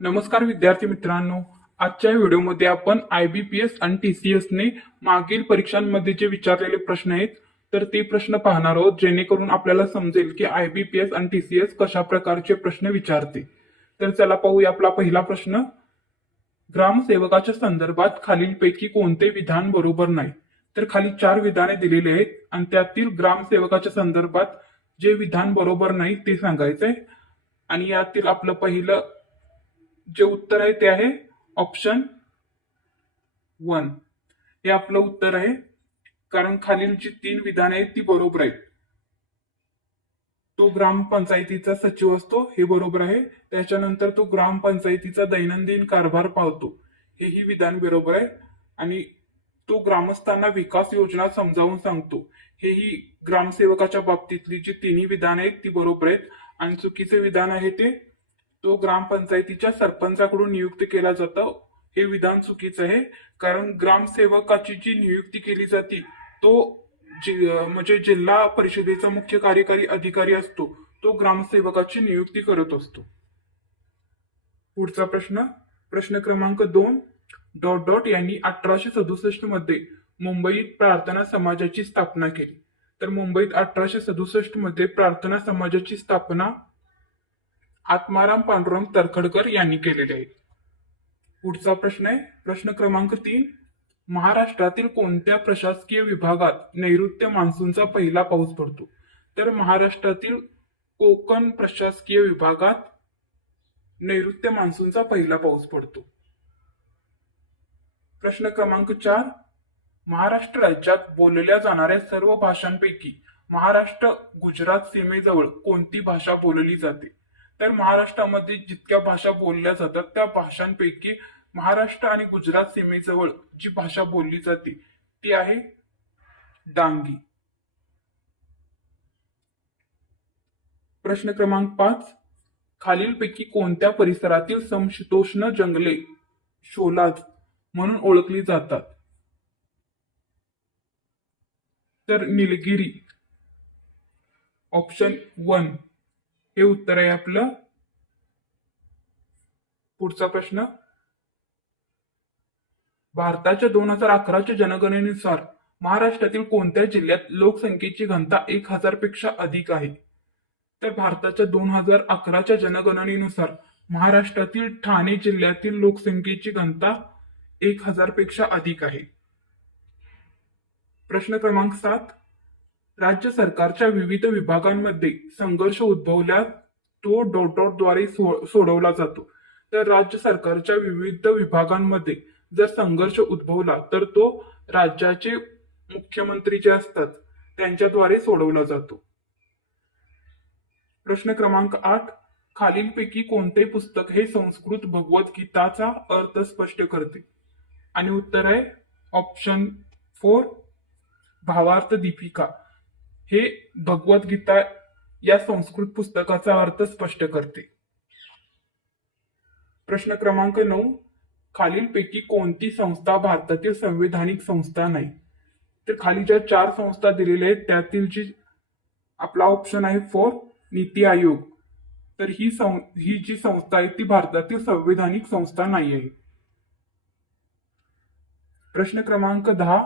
नमस्कार विद्यार्थी मित्रांनो. आजच्या व्हिडिओमध्ये आपण IBPS आणि TCS ने मागील परीक्षांमध्ये जे विचारलेले प्रश्न आहेत तर ते प्रश्न पाहणार आहोत, जेणेकरून आपल्याला समजेल की IBPS आणि TCS कशा प्रकारचे प्रश्न विचारते. तर चला पाहूया आपला पहिला प्रश्न. ग्रामसेवकाच्या संदर्भात खालीलपैकी कोणते विधान बरोबर नाही? तर खाली 4 विधाने दिलेली आहेत आणि त्यातील ग्रामसेवकाच्या संदर्भात जे विधान बरोबर नाही ते सांगायचंय. आणि यातील आपलं पहिलं जे उत्तर आहे ते आहे ऑप्शन 1. हे आपलं उत्तर आहे, कारण खालील जी 3 विधाने आहेत ती बरोबर आहेत. तो ग्रामपंचायतीचा सचिव असतो हे बरोबर आहे. त्याच्यानंतर तो ग्रामपंचायतीचा दैनंदिन कारभार पाहतो हेही विधान बरोबर आहे. आणि तो ग्रामस्थांना विकास योजना समजावून सांगतो हेही ग्रामसेवकाच्या बाबतीतली जी तिन्ही विधान आहेत ती बरोबर आहेत. आणि चुकीचे विधान आहे ते तो ग्रामपंचायतीच्या सरपंचाकडून नियुक्त केला जातो हे विधान चुकीचं आहे. कारण ग्रामसेवकाची जी नियुक्ती केली जाते तो म्हणजे जिल्हा परिषदेचा मुख्य कार्यकारी अधिकारी असतो, तो ग्रामसेवकाची नियुक्ती करत असतो. पुढचा प्रश्न, प्रश्न क्रमांक 2. डॉट डॉट यांनी 1867 मध्ये मुंबईत प्रार्थना समाजाची स्थापना केली. तर मुंबईत 1867 मध्ये प्रार्थना समाजाची स्थापना आत्माराम पांडुरंग तरखडकर यांनी केलेली आहे. पुढचा प्रश्न आहे, प्रश्न क्रमांक 3. महाराष्ट्रातील कोणत्या प्रशासकीय विभागात नैऋत्य मान्सूनचा पहिला पाऊस पडतो? तर महाराष्ट्रातील कोकण प्रशासकीय विभागात नैऋत्य मान्सूनचा पहिला पाऊस पडतो. प्रश्न क्रमांक 4. महाराष्ट्र राज्यात बोलल्या जाणाऱ्या सर्व भाषांपैकी महाराष्ट्र गुजरात सीमेजवळ कोणती भाषा बोलली जाते? तर महाराष्ट्रामध्ये जितक्या भाषा बोलल्या जातात त्या भाषांपैकी महाराष्ट्र आणि गुजरात सीमेजवळ जी भाषा बोलली जाते ती आहे डांगी. प्रश्न क्रमांक 5. खालीलपैकी कोणत्या परिसरातील समशीतोष्ण जंगले शोलाज म्हणून ओळखली जातात? तर निलगिरी, ऑप्शन 1 हे उत्तर आहे आपलं. पुढचा प्रश्न, भारताच्या 2011च्या जनगणनेनुसार महाराष्ट्रातील कोणत्या जिल्ह्यात लोकसंख्येची घनता 1000 पेक्षा अधिक आहे? तर भारताच्या 2011च्या जनगणनेनुसार महाराष्ट्रातील ठाणे जिल्ह्यातील लोकसंख्येची घनता 1000 पेक्षा अधिक आहे. प्रश्न क्रमांक 7. राज्य सरकारच्या विविध विभागांमध्ये संघर्ष उद्भवल्यास तो डॉट डॉट द्वारे सोडवला जातो. तर राज्य सरकारच्या विविध विभागांमध्ये जर संघर्ष उद्भवला तर तो राज्याचे मुख्यमंत्री जे असतात त्यांच्याद्वारे सोडवला जातो. प्रश्न क्रमांक 8. खालीलपैकी कोणते पुस्तक हे संस्कृत भगवद्गीताचा अर्थ स्पष्ट करते? आणि उत्तर आहे ऑप्शन 4 भावार्थ दीपिका हे भगवद्गीता या संस्कृत पुस्तकाचा अर्थ स्पष्ट करते. प्रश्न क्रमांक 9. खालीलपैकी कोणती संस्था भारतातील संवैधानिक संस्था नाही? तर खाली ज्या 4 संस्था दिलेल्या आहेत त्यातील जी आपला ऑप्शन आहे 4 नीती आयोग, तर ही जी संस्था आहे ती भारतातील संवैधानिक संस्था नाही आहे. प्रश्न क्रमांक 10.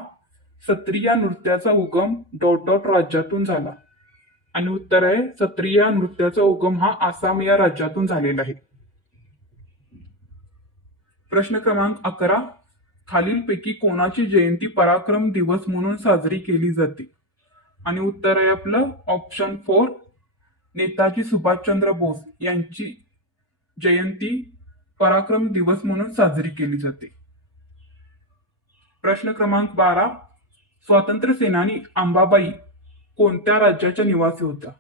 सत्रिया नृत्याचा उगम डॉट डॉट राज्यातून झाला. आणि उत्तर आहे सत्रिया नृत्याचा उगम हा आसाम या राज्यातून झालेला आहे. प्रश्न क्रमांक 11. खालीलपैकी कोणाची जयंती पराक्रम दिवस म्हणून साजरी केली जाते? आणि उत्तर आहे आपलं ऑप्शन 4 नेताजी सुभाषचंद्र बोस यांची जयंती पराक्रम दिवस म्हणून साजरी केली जाते. प्रश्न क्रमांक 12. स्वातंत्र्य सेनानी अंबाबाई कोणत्या राज्याच्या निवासी होत्या?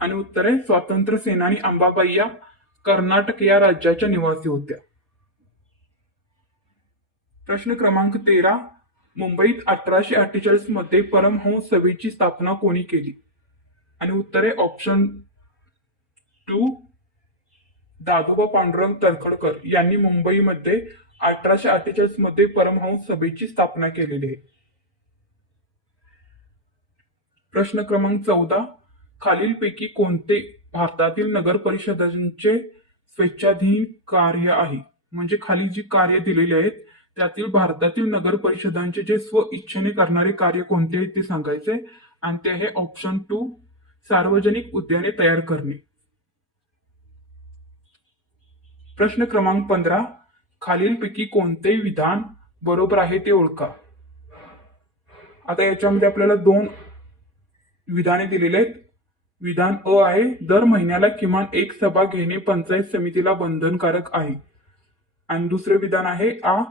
आणि उत्तर आहे स्वातंत्र्य सेनानी अंबाबाई या कर्नाटक या राज्याच्या निवासी होत्या. प्रश्न क्रमांक 13. मुंबईत 1848 मध्ये परमहंस सभेची स्थापना कोणी केली? आणि उत्तर आहे ऑप्शन 2 दादोबा पांडुरंग तरखडकर यांनी मुंबईमध्ये 1848 मध्ये परमहंस सभेची स्थापना केलेली आहे. प्रश्न क्रमांक 14. खालीलपैकी कोणते भारतातील नगर परिषदांचे स्वेच्छाधीन कार्य आहे. म्हणजे खाली जी कार्य दिलेली आहेत त्यातील भारतातील नगर परिषदांचे जे स्व इच्छेने करणारे कार्य कोणते आहेत ते सांगायचे. आणि ते आहे ऑप्शन 2, सार्वजनिक उद्याने तयार करणे. प्रश्न क्रमांक 15, खालीलपैकी कोणते विधान बरोबर आहे ते ओळखा. आता याच्यामध्ये आपल्याला दोन विधाने दिलेले आहेत. विधान अ आहे, दर महिन्याला किमान एक सभा घेणे पंचायत समितीला बंधनकारक आहे. आणि दुसरे विधान आहे आ,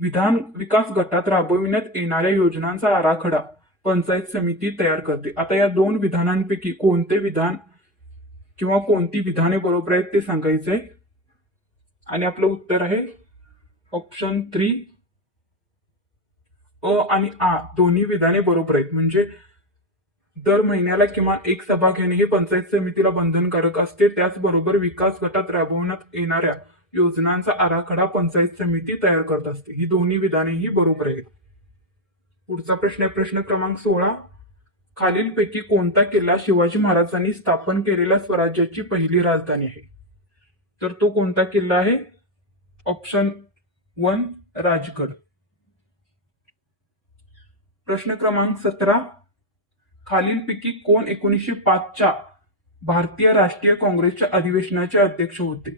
विधान विकास गटात राबविण्यात येणाऱ्या योजनांचा आराखडा पंचायत समिती तयार करते. आता या दोन विधानांपैकी कोणते विधान किंवा कोणती विधाने बरोबर आहेत ते सांगायचंय. आणि आपलं उत्तर आहे ऑप्शन 3, अ आणि आ दोन्ही विधाने बरोबर आहेत. म्हणजे दर महिन्याला किमान एक सभा घेणे हे पंचायत समितीला बंधनकारक असते. त्याचबरोबर विकास गटात राबवण्यात येणाऱ्या योजनांचा आराखडा पंचायत समिती तयार करत असते. ही दोन्ही विधानेही बरोबर आहेत. पुढचा प्रश्न आहे प्रश्न क्रमांक 16, खालीलपैकी कोणता किल्ला शिवाजी महाराजांनी स्थापन केलेल्या स्वराज्याची पहिली राजधानी आहे. तर तो कोणता किल्ला आहे. ऑप्शन 1, राजगड. प्रश्न क्रमांक 17, खालीलपैकी कोण 1905च्या भारतीय राष्ट्रीय काँग्रेसच्या अधिवेशनाचे अध्यक्ष होते.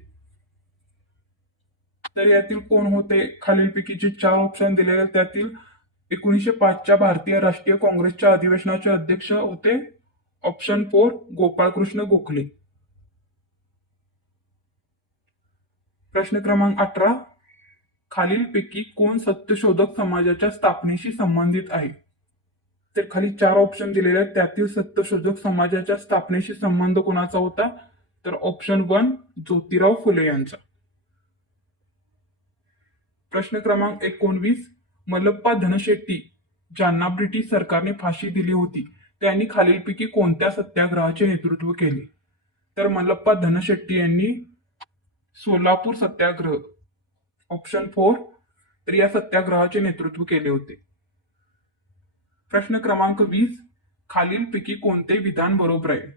तर यातील कोण होते. खालीलपैकी जे 4 ऑप्शन दिलेले त्यातील 1905च्या भारतीय राष्ट्रीय काँग्रेसच्या अधिवेशनाचे अध्यक्ष होते ऑप्शन 4, गोपाळकृष्ण गोखले. प्रश्न क्रमांक 18, खालीलपैकी कोण सत्यशोधक समाजाच्या स्थापनेशी संबंधित आहे. तर खाली 4 ऑप्शन दिलेले आहेत त्यातील सत्यशोधक समाजाच्या स्थापनेशी संबंध कोणाचा होता. तर ऑप्शन 1, ज्योतिराव फुले यांचा. प्रश्न क्रमांक 19, मल्लप्पा धनशेट्टी ज्यांना ब्रिटिश सरकारने फाशी दिली होती त्यांनी खालीलपैकी कोणत्या सत्याग्रहाचे नेतृत्व केले. तर मल्लप्पा धनशेट्टी यांनी सोलापूर सत्याग्रह ऑप्शन 4, तर या सत्याग्रहाचे नेतृत्व केले होते. प्रश्न क्रमांक 20, खालीलपैकी कोणते विधान बरोबर आहे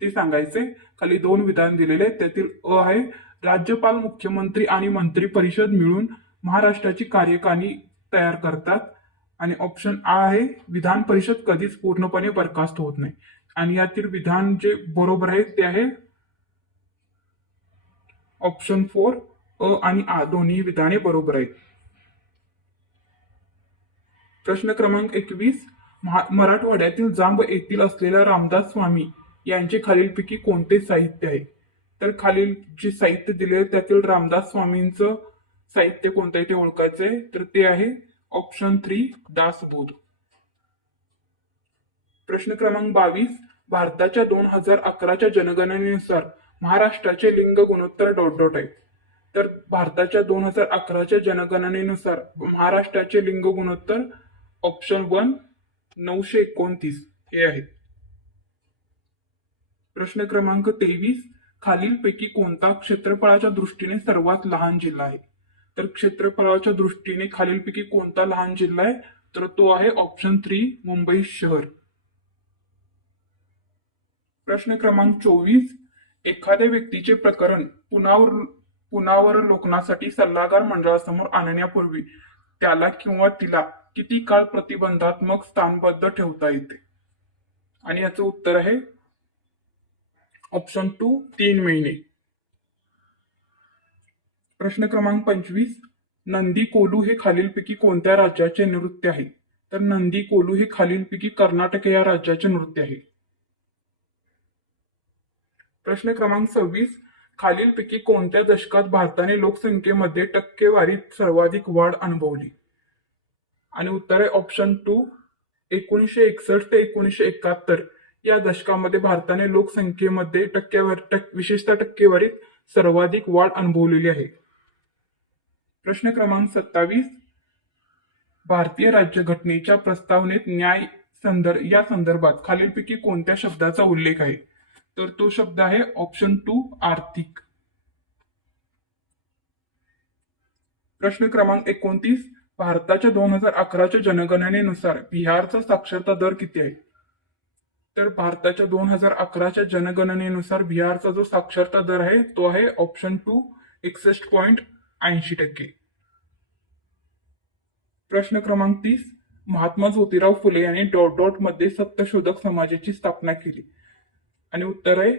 ते सांगायचे. खाली 2 विधान दिलेले आहेत त्यातील अ आहे, राज्यपाल मुख्यमंत्री आणि मंत्री परिषद मिळून महाराष्ट्राची कार्यकारिणी तयार करतात. आणि ऑप्शन आ आहे, विधान परिषद कधीच पूर्णपणे बरखास्त होत नाही. आणि यातील विधान जे बरोबर आहे ते आहे ऑप्शन 4, अ आणि आ दोन्ही विधाने बरोबर आहेत. प्रश्न क्रमांक 21, मराठवाड्यातील जांब येथील असलेल्या रामदास स्वामी यांचे खालीलपैकी कोणते साहित्य आहे. तर खालील जे साहित्य दिले त्यातील रामदास स्वामींचं साहित्य कोणतं आहे ते ओळखायचंय. तर ते आहे ऑप्शन 3, दासबोध. प्रश्न क्रमांक 22, भारताच्या 2011च्या जनगणनेनुसार महाराष्ट्राचे लिंग गुणोत्तर डॉट डॉट आहे. तर भारताच्या 2011च्या जनगणनेनुसार महाराष्ट्राचे लिंग गुणोत्तर ऑप्शन 1, 929 हे आहे. प्रश्न क्रमांक 23, खालीलपैकी कोणता क्षेत्रफळाच्या दृष्टीने सर्वात लहान जिल्हा आहे. तर क्षेत्रफळाच्या दृष्टीने खालीलपैकी कोणता लहान जिल्हा आहे. तर तो आहे ऑप्शन 3, मुंबई शहर. प्रश्न क्रमांक 24, एखाद्या व्यक्तीचे प्रकरण पुनरावलोकनासाठी सल्लागार मंडळासमोर आणण्यापूर्वी त्याला किंवा तिला किती काळ प्रतिबंधात्मक स्थानबद्ध ठेवता येते. आणि याचं उत्तर आहे ऑप्शन 2, 3 महिने. प्रश्न क्रमांक 25, नंदी कोलू हे खालीलपैकी कोणत्या राज्याचे नृत्य आहे. तर नंदी कोलू हे खालीलपैकी कर्नाटक या राज्याचे नृत्य आहे. प्रश्न क्रमांक 26, खालीलपैकी कोणत्या दशकात भारताने लोकसंख्येमध्ये टक्केवारीत सर्वाधिक वाढ अनुभवली. आणि उत्तर आहे ऑप्शन 2, 1961 ते 1971 या दशकामध्ये भारताने लोकसंख्येमध्ये विशेषतः टक्केवारीत सर्वाधिक वाढ अनुभवलेली आहे. प्रश्न क्रमांक 27, भारतीय राज्यघटनेच्या प्रस्तावनेत न्याय या संदर्भात खालीलपैकी कोणत्या शब्दाचा उल्लेख आहे. तर तो शब्द आहे ऑप्शन 2, आर्थिक. प्रश्न क्रमांक 29, भारताच्या 2011च्या जनगणनेनुसार बिहारचा साक्षरता दर किती आहे. तर भारताच्या 2011च्या जनगणनेनुसार बिहारचा जो साक्षरता दर आहे तो आहे ऑप्शन 2 61.80%. प्रश्न क्रमांक 30. महात्मा ज्योतिराव फुले यांनी डॉट डॉट मध्ये सत्यशोधक समाजाची स्थापना केली. आणि उत्तर आहे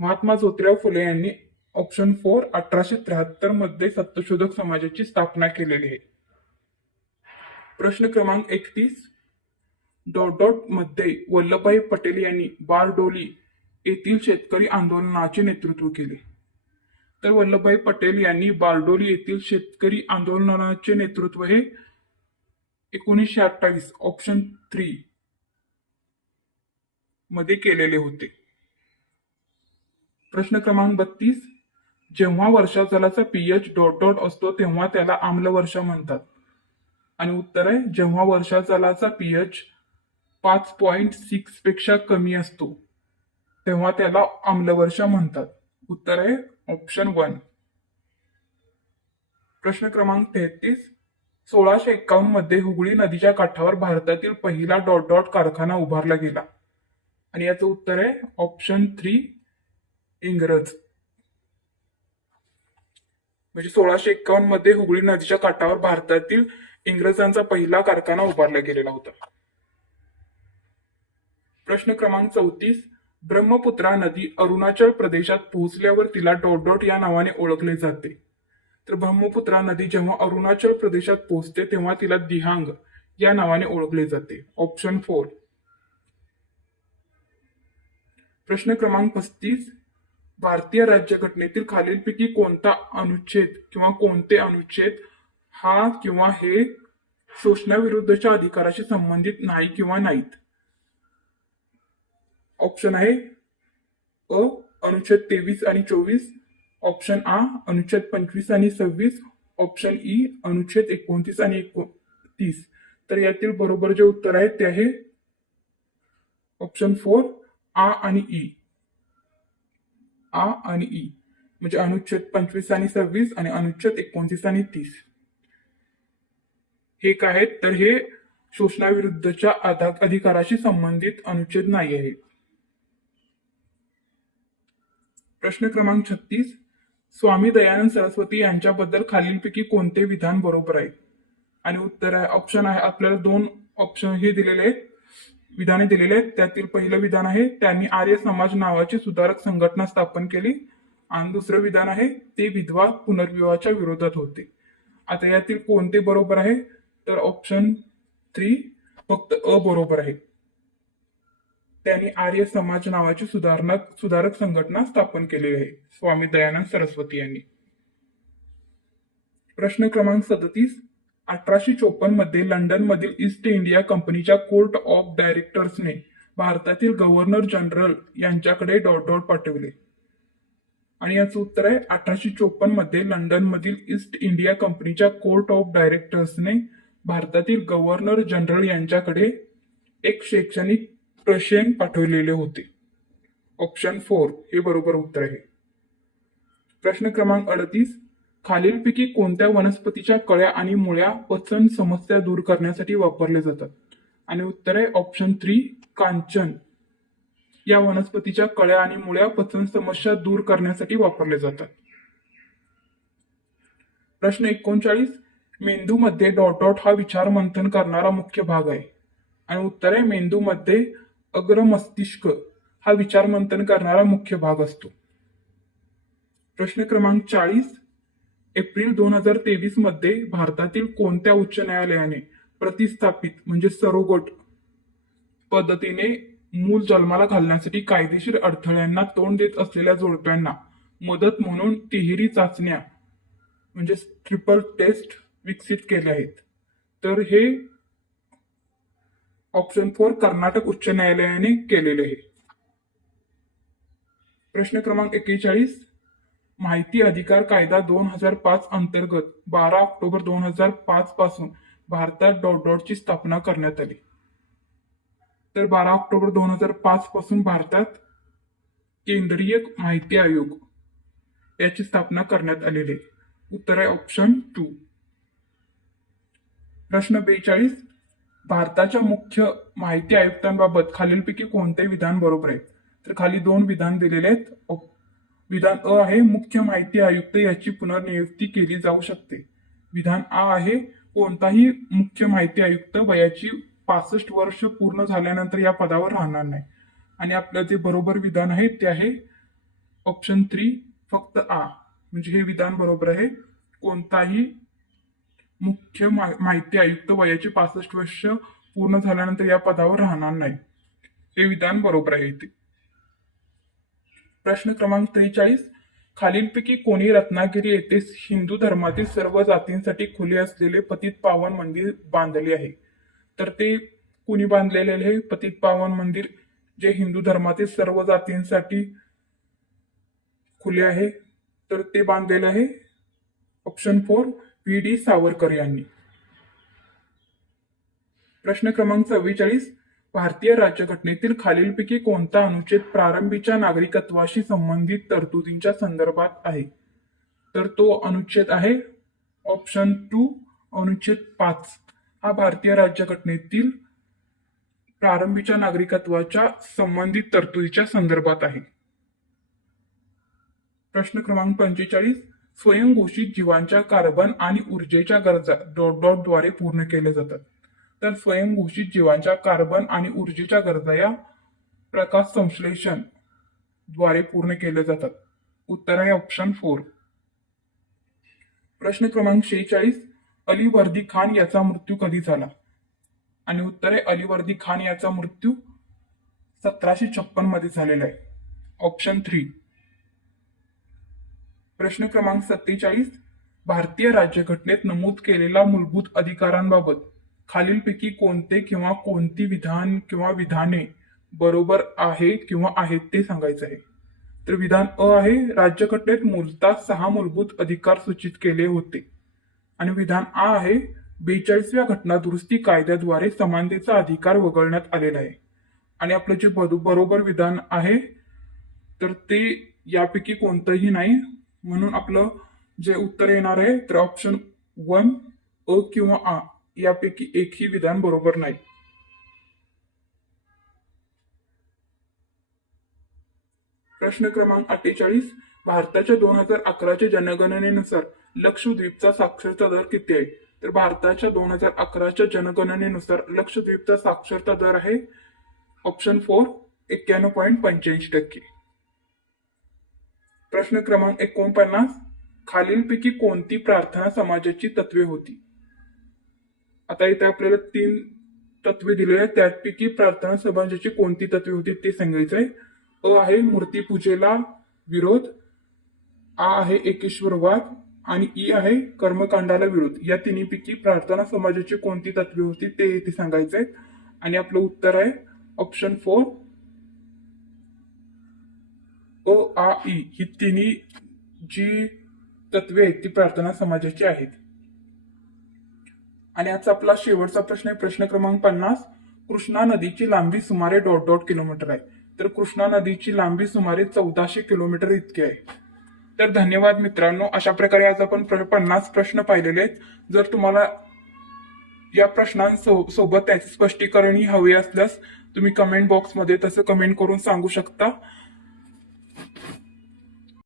महात्मा ज्योतिराव फुले यांनी ऑप्शन 4 1873 मध्ये सत्यशोधक समाजाची स्थापना केलेली आहे. प्रश्न क्रमांक 31. डॉट डॉट मध्ये वल्लभभाई पटेल यांनी बारडोली येथील शेतकरी आंदोलनाचे नेतृत्व केले. तर वल्लभभाई पटेल यांनी बारडोली येथील शेतकरी आंदोलनाचे नेतृत्व हे 1928 ऑप्शन 3 मध्ये केलेले होते. प्रश्न क्रमांक 32. जेव्हा वर्षा जलाचा पीएच डॉट डॉट असतो तेव्हा त्याला आम्लवर्षा म्हणतात. आणि उत्तर आहे जेव्हा वर्षा जलाचा पीएच 5.6 पेक्षा कमी असतो तेव्हा त्याला आम्लवर्षा म्हणतात. उत्तर आहे ऑप्शन 1. प्रश्न क्रमांक 33. 1651 मध्ये हुगळी नदीच्या काठावर भारतातील पहिला डॉट डॉट कारखाना उभारला गेला. आणि याचं उत्तर आहे ऑप्शन 3 इंग्रज. म्हणजे 1651 मध्ये हुगळी नदीच्या काठावर भारतातील इंग्रजांचा पहिला कारखाना उभारला गेलेला होता. प्रश्न क्रमांक 34. ब्रह्मपुत्रा नदी अरुणाचल प्रदेशात पोहोचल्यावर तिला डॉट डॉट या नावाने ओळखले जाते. तर ब्रह्मपुत्रा नदी जेव्हा अरुणाचल प्रदेशात पोहोचते तेव्हा तिला दिहांग या नावाने ओळखले जाते. ऑप्शन 4. प्रश्न क्रमांक 35. भारतीय राज्यघटनेतील खालीलपैकी कोणता अनुच्छेद किंवा कोणते अनुच्छेद हा किंवा हे शोषणाविरुद्धच्या अधिकाराशी संबंधित नाही किंवा नाहीत. ऑप्शन आहे अ अनुच्छेद 23 आणि 24, ऑप्शन आ अनुच्छेद 25 आणि 26, ऑप्शन ई अनुच्छेद 29 आणि 31. तर यातील बरोबर जे उत्तर आहे ते आहे ऑप्शन 4 आ आणि ई. आ आणि ई म्हणजे अनुच्छेद 25 आणि 26 आणि अनुच्छेद 29 आणि 30 हे काय आहेत तर हे शोषणाविरुद्धच्या अधिकाराशी संबंधित अनुच्छेद नाही आहेत. प्रश्न क्रमांक 36. स्वामी दयानंद सरस्वती यांच्याबद्दल खालीलपैकी कोणते विधान बरोबर आहे. आणि उत्तर आहे ऑप्शन आहे आपल्याला 2 ऑप्शन हे दिलेले आहेत, विधाने दिलेले आहेत. त्यातील पहिलं विधान आहे त्यांनी आर्य समाज नावाची सुधारक संघटना स्थापन केली. आणि दुसरं विधान आहे ते विधवा पुनर्विवाहाच्या विरोधात होते. आता यातील कोणते बरोबर आहे तर ऑप्शन 3 फक्त अ बरोबर आहे. त्यांनी आर्य समाज नावाची सुधारक संघटना स्थापन केलेली आहे स्वामी दयानंद सरस्वती यांनी. प्रश्न क्रमांक 37. 1854 मध्ये लंडन मधील ईस्ट इंडिया कंपनीच्या कोर्ट ऑफ डायरेक्टर्सने भारतातील गव्हर्नर जनरल यांच्याकडे डॉट डॉट पाठवले. आणि याचं उत्तर आहे 1854 मध्ये लंडन मधील ईस्ट इंडिया कंपनीच्या कोर्ट ऑफ डायरेक्टर्सने भारतातील गव्हर्नर जनरल यांच्याकडे एक शैक्षणिक प्रशयन पाठवलेले होते. ऑप्शन 4 हे बरोबर उत्तर आहे. प्रश्न क्रमांक 38. खालीलपैकी कोणत्या वनस्पतीच्या कळ्या आणि मुळ्या पचन समस्या दूर करण्यासाठी वापरले जातात. आणि उत्तर आहे ऑप्शन 3 कांचन. या वनस्पतीच्या कळ्या आणि मुळ्या पचन समस्या दूर करण्यासाठी वापरले जातात. प्रश्न 39. मेंदूमध्ये डॉट डॉट हा विचार मंथन करणारा मुख्य भाग आहे. आणि उत्तर आहे मेंदूमध्ये अग्र मस्तिष्क हा विचार मंथन करणारा मुख्य भाग असतो. प्रश्न क्रमांक 40. एप्रिल 2023 मध्ये भारतातील कोणत्या उच्च न्यायालयाने प्रतिस्थापित म्हणजे सरोगट पद्धतीने मूल जन्माला घालण्यासाठी कायदेशीर अडथळ्यांना तोंड देत असलेल्या जोडप्यांना मदत म्हणून तिहेरी चाचण्या म्हणजे ट्रिपल टेस्ट विकसित केल्या आहेत. तर हे ऑप्शन 4 कर्नाटक उच्च न्यायालयाने केलेले आहे. प्रश्न क्रमांक 41. माहिती अधिकार कायदा 2005 अंतर्गत 12 ऑक्टोबर 2005 पासून भारतात डॉट डॉटची स्थापना करण्यात आली. तर 12 ऑक्टोबर 2005 पासून भारतात केंद्रीय माहिती आयोग याची स्थापना करण्यात आलेली आहे. उत्तर आहे ऑप्शन 2. प्रश्न 42. भारताच्या मुख्य माहिती आयुक्तांबाबत खालीलपैकी कोणते विधान बरोबर आहे? तर खाली दोन विधान दिलेले आहेत. विधान अ आहे मुख्य माहिती आयुक्त याची पुनर्नियुक्ती केली जाऊ शकते. विधान आ आहे कोणताही मुख्य माहिती आयुक्त वयाची 65 वर्ष पूर्ण झाल्यानंतर या पदावर राहणार नाही. आणि आपलं जे बरोबर विधान आहे ते आहे ऑप्शन 3 फक्त आ, म्हणजे हे विधान बरोबर आहे. कोणताही मुख्य माहिती आयुक्त वयाची 65 वर्ष पूर्ण झाल्यानंतर या पदावर राहणार नाही, हे विधान बरोबर आहे. ते प्रश्न क्रमांक 43, खालीलपैकी कोणी रत्नागिरी येथे हिंदू धर्मातील सर्व जातींसाठी खुले असलेले पतित पावन मंदिर बांधले आहे? तर ते कुणी बांधलेले आहे पतित पावन मंदिर जे हिंदू धर्मातील सर्व जातींसाठी खुले आहे? तर ते बांधलेले आहे ऑप्शन 4 व्ही.डी. सावरकर यांनी. प्रश्न क्रमांक 44, भारतीय राज्यघटनेतील खालीलपैकी कोणता अनुच्छेद प्रारंभीच्या नागरिकत्वाशी संबंधित तरतुदींच्या संदर्भात आहे? तर तो अनुच्छेद आहे ऑप्शन 2 अनुच्छेद 5. हा भारतीय राज्यघटनेतील प्रारंभीच्या नागरिकत्वाच्या संबंधित तरतुदीच्या संदर्भात आहे. प्रश्न क्रमांक 45, स्वयंघोषित जीवांच्या कार्बन आणि ऊर्जेच्या गरजा द्वारे पूर्ण केले जातात. तर स्वयंघोषित जीवांच्या कार्बन आणि ऊर्जेच्या गरजा या प्रकाश संश्लेषण द्वारे पूर्ण केले जातात. उत्तर आहे ऑप्शन 4. प्रश्न क्रमांक 46, अली वर्दी खान याचा मृत्यू कधी झाला? आणि उत्तर आहे अली खान याचा मृत्यू 1756 मध्ये झालेला आहे. ऑप्शन 3. प्रश्न क्रमांक 47, भारतीय राज्यघटनेत नमूद केलेल्या मूलभूत अधिकारांबाबत खालीलपैकी कोणते किंवा कोणती विधान किंवा विधाने बरोबर आहे किंवा आहेत ते सांगायचं आहे. तर विधान अ आहे राज्यघटनेत मूलतः 6 मूलभूत अधिकार सूचित केले होते. आणि विधान आ आहे 42व्या घटना दुरुस्ती कायद्याद्वारे समानतेचा अधिकार वगळण्यात आलेला आहे. आणि आपलं जे बरोबर विधान आहे तर ते यापैकी कोणतंही नाही, म्हणून आपलं जे उत्तर येणार आहे तर ऑप्शन 1 अ किंवा आ यापैकी एकही विधान बरोबर नाही. प्रश्न क्रमांक 48, भारताच्या 2011च्या जनगणनेनुसार लक्षद्वीपचा साक्षरता दर किती आहे? तर भारताच्या 2011च्या जनगणनेनुसार लक्षद्वीपचा साक्षरता दर आहे ऑप्शन 4 91.85%. प्रश्न क्रमांक 49, खालीलपैकी कोणती प्रार्थना समाजाची तत्वे होती? आता इथे आपल्याला 3 तत्वे दिलेली आहेत, त्यापैकी प्रार्थना समाजाची कोणती तत्वे होती ते सांगायचं आहे. अ आहे मूर्तीपूजेला विरोध, आ आहे एकेश्वरवाद आणि ई आहे कर्मकांडाला विरोध. या तिन्हीपैकी प्रार्थना समाजाची कोणती तत्वे होती ते इथे सांगायचं आहे. आणि आपलं उत्तर आहे ऑप्शन 4 अ आ ई. ही तिन्ही जी तत्वे आहेत ती प्रार्थना समाजाची आहेत. आणि आजचा आपला शेवटचा प्रश्न आहे प्रश्न क्रमांक 50, कृष्णा नदीची लांबी सुमारे ... किलोमीटर आहे. तर कृष्णा नदीची लांबी सुमारे 1400 किलोमीटर इतकी आहे. तर धन्यवाद मित्रांनो, अशा प्रकारे आज आपण 50 प्रश्न पाहिलेले आहेत. जर तुम्हाला या प्रश्नांसोबत त्याचे स्पष्टीकरणही हवे असल्यास तुम्ही कमेंट बॉक्समध्ये तसं कमेंट करून सांगू शकता.